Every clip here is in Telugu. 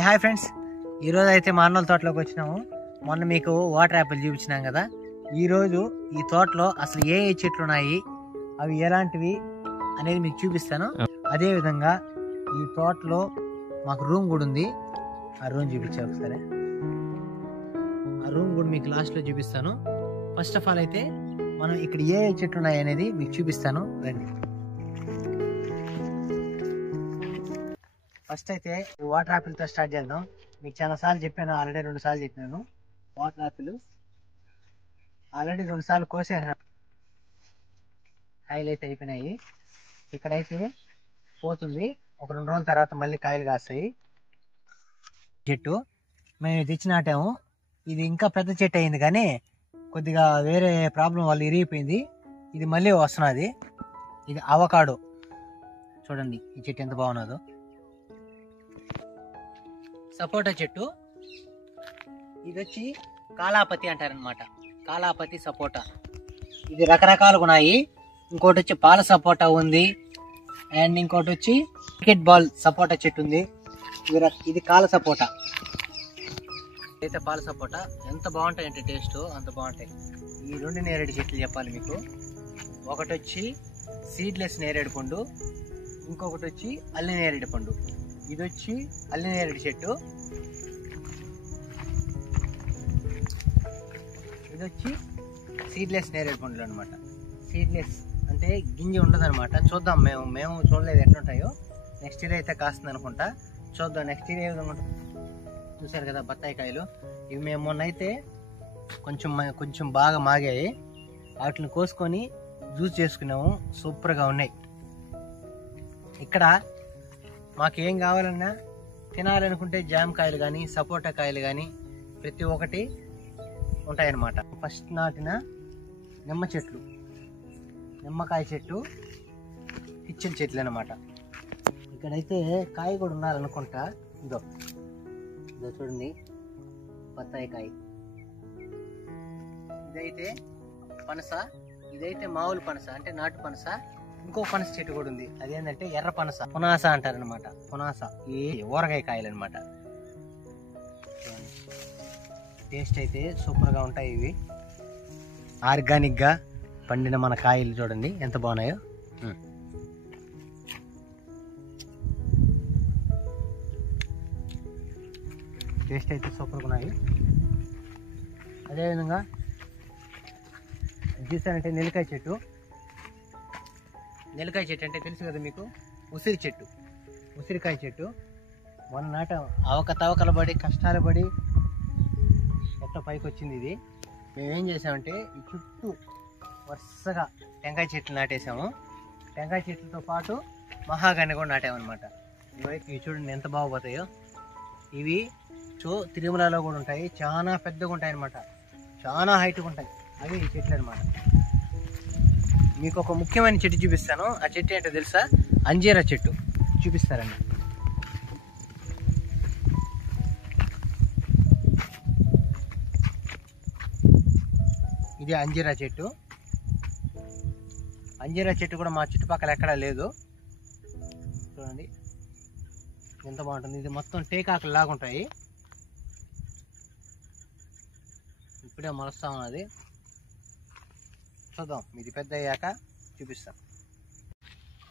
హాయ్ ఫ్రెండ్స్, ఈరోజు అయితే మా అన్నల తోటలోకి వచ్చినాము. మొన్న మీకు వాటర్ యాపిల్ చూపించినాం కదా. ఈరోజు ఈ తోటలో అసలు ఏ చెట్లు ఉన్నాయి, అవి ఎలాంటివి అనేది మీకు చూపిస్తాను. అదేవిధంగా ఈ తోటలో మాకు రూమ్ కూడా ఉంది. ఆ రూమ్ చూపించా ఒకసారి. ఆ రూమ్ కూడా మీకు లాస్ట్లో చూపిస్తాను. ఫస్ట్ ఆఫ్ ఆల్ అయితే మనం ఇక్కడ ఏ చెట్లు ఉన్నాయి అనేది మీకు చూపిస్తాను, రండి. ఫస్ట్ అయితే వాటర్ యాపిల్తో స్టార్ట్ చేద్దాం. మీకు చాలా సార్లు చెప్పాను, ఆల్రెడీ 2 సార్లు చెప్పినాను. వాటర్ యాపిల్ ఆల్రెడీ 2 సార్లు కోసేసాను, కాయలు అయితే అయిపోయినాయి. ఇక్కడైతే పోతుంది, ఒక 2 రోజుల తర్వాత మళ్ళీ కాయలు కాస్తాయి. చెట్టు మేము తెచ్చి నాటాము. ఇది ఇంకా పెద్ద చెట్టు అయింది, కానీ కొద్దిగా వేరే ప్రాబ్లం వల్ల ఇరిగిపోయింది. ఇది మళ్ళీ వస్తున్నది. ఇది అవకాడో. చూడండి ఈ చెట్టు ఎంత బాగున్నదో. సపోటా చెట్టు, ఇది వచ్చి కాలాపతి అంటారనమాట. కాలాపతి సపోటా. ఇది రకరకాలుగా ఉన్నాయి. ఇంకోటి వచ్చి పాల సపోటా ఉంది, అండ్ ఇంకోటి వచ్చి క్రికెట్ బాల్ సపోటా చెట్టు ఉంది. ఇది కాల సపోటా. అయితే పాల సపోటా ఎంత బాగుంటాయి అంటే టేస్ట్ అంత బాగుంటాయి. ఈ 2 నేరేడు చెట్లు చెప్పాలి మీకు. ఒకటి వచ్చి సీడ్లెస్ నేరేడు పండు, ఇంకొకటి వచ్చి అల్లి నేరేడు పండు. ఇది వచ్చి అల్లి నేరేడు చెట్టు, ఇది వచ్చి సీడ్లెస్ నేరేడు పండ్లు అనమాట. సీడ్లెస్ అంటే గింజ ఉండదు అనమాట. చూద్దాం, మేము చూడలేదు ఎట్లుంటాయో. నెక్స్ట్ ఇయర్ అయితే కాస్తుంది అనుకుంటా. చూద్దాం నెక్స్ట్ ఇయర్ ఏ విధంగా ఉంటుంది. చూసారు కదా బత్తాయి కాయలు. ఇవి మేము మొన్న అయితే కొంచెం బాగా మాగాయి. వాటిని కోసుకొని జ్యూస్ చేసుకున్నాము. సూపర్గా ఉన్నాయి. ఇక్కడ మాకు ఏం కావాలన్నా తినాలనుకుంటే జామకాయలు కానీ సపోటా కాయలు కానీ ప్రతి ఒక్కటి ఉంటాయన్నమాట. ఫస్ట్ నాటిన నిమ్మ చెట్లు, నిమ్మకాయ చెట్టు, కిచెన్ చెట్లు అనమాట. ఇక్కడైతే కాయ కూడా ఉన్నారనుకుంటా. ఇదో చూడండి బత్తాయి కాయ. ఇదైతే పనస, ఇదైతే మామూలు పనస అంటే నాటు పనస. ఇంకో పనస చెట్టు కూడా ఉంది, అదేంటంటే ఎర్ర పనస, పునాస అంటారనమాట. పునాస ఈ ఊరగాయ కాయలు అనమాట. టేస్ట్ అయితే సూపర్గా ఉంటాయి. ఇవి ఆర్గానిక్గా పండిన మన కాయలు చూడండి ఎంత బాగున్నాయో. టేస్ట్ అయితే సూపర్గా ఉన్నాయి. అదేవిధంగా చూసారంటే నెల్లికాయ చెట్టు. నెల్లికాయ చెట్టు అంటే తెలుసు కదా మీకు, ఉసిరి చెట్టు, ఉసిరికాయ చెట్టు. మొన్న నాట అవకతవకలు పడి కష్టాలు పడి ఎట్లా పైకి వచ్చింది ఇది. మేమేం చేసామంటే ఈ చుట్టూ వరుసగా టెంకాయ చెట్లు నాటేసాము. టెంకాయ చెట్లతో పాటు మహాగని కూడా నాటామన్నమాట. ఇవి చూడండి ఎంత బాగుపోతాయో. ఇవి తిరుమలలో కూడా ఉంటాయి, చాలా పెద్దగా ఉంటాయి అన్నమాట, చాలా హైట్గా ఉంటాయి. అవి ఈ చెట్లు అనమాట. మీకు ఒక ముఖ్యమైన చెట్టు చూపిస్తాను. ఆ చెట్టు ఏంటో తెలుసా? అంజీరా చెట్టు. చూపిస్తారండి. ఇది అంజీరా చెట్టు. అంజీరా చెట్టు కూడా మా చుట్టుపక్కల ఎక్కడా లేదు. చూడండి ఎంత బాగుంటుంది. ఇది మొత్తం టేకాకులు లాగుంటాయి. ఇప్పుడే మొలుస్తా ఉన్నది. చూద్దాం, ఇది పెద్ద అయ్యాక చూపిస్తాం.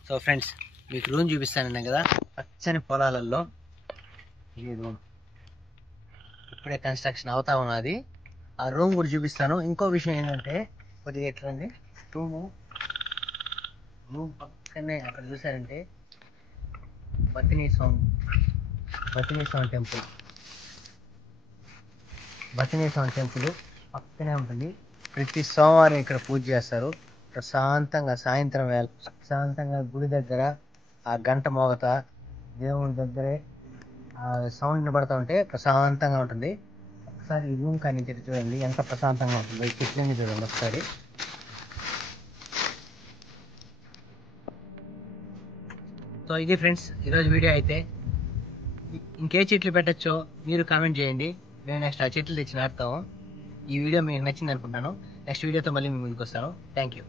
సో ఫ్రెండ్స్, మీకు రూమ్ చూపిస్తానన్నా కదా, పచ్చని పొలాలలో ఈ రూమ్ ఇప్పుడే కన్స్ట్రక్షన్ అవుతా ఉన్నది. ఆ రూమ్ కూడా చూపిస్తాను. ఇంకో విషయం ఏంటంటే, కొద్దిగా ఎట్లండి, రూమ్ పక్కనే అక్కడ చూసారంటే బతినీ స్వామి టెంపుల్. బతినీ స్వామి టెంపుల్ పక్కనే ఉంటుంది. ప్రతి సోమవారం ఇక్కడ పూజ చేస్తారు. ప్రశాంతంగా సాయంత్రం వేళ ప్రశాంతంగా గుడి దగ్గర ఆ గంట మోగత, దేవుడి దగ్గరే ఆ సౌండ్ వినబడుతూ ఉంటే ప్రశాంతంగా ఉంటుంది. ఒకసారి ఈ రూమ్ కానీ చూడండి ఎంత ప్రశాంతంగా ఉంటుందో. ఈ చెట్లని చూడండి ఒకసారి. సో ఇది ఫ్రెండ్స్ ఈరోజు వీడియో. అయితే ఇంకే చెట్లు పెట్టచ్చో మీరు కామెంట్ చేయండి. మేము నెక్స్ట్ ఆ చెట్లు తెచ్చి నాటుతాము. ఈ వీడియో మీకు నచ్చింది అనుకుంటాను. నెక్స్ట్ వీడియోతో మళ్ళీ మీ ముందుకు వస్తాను. Thank you.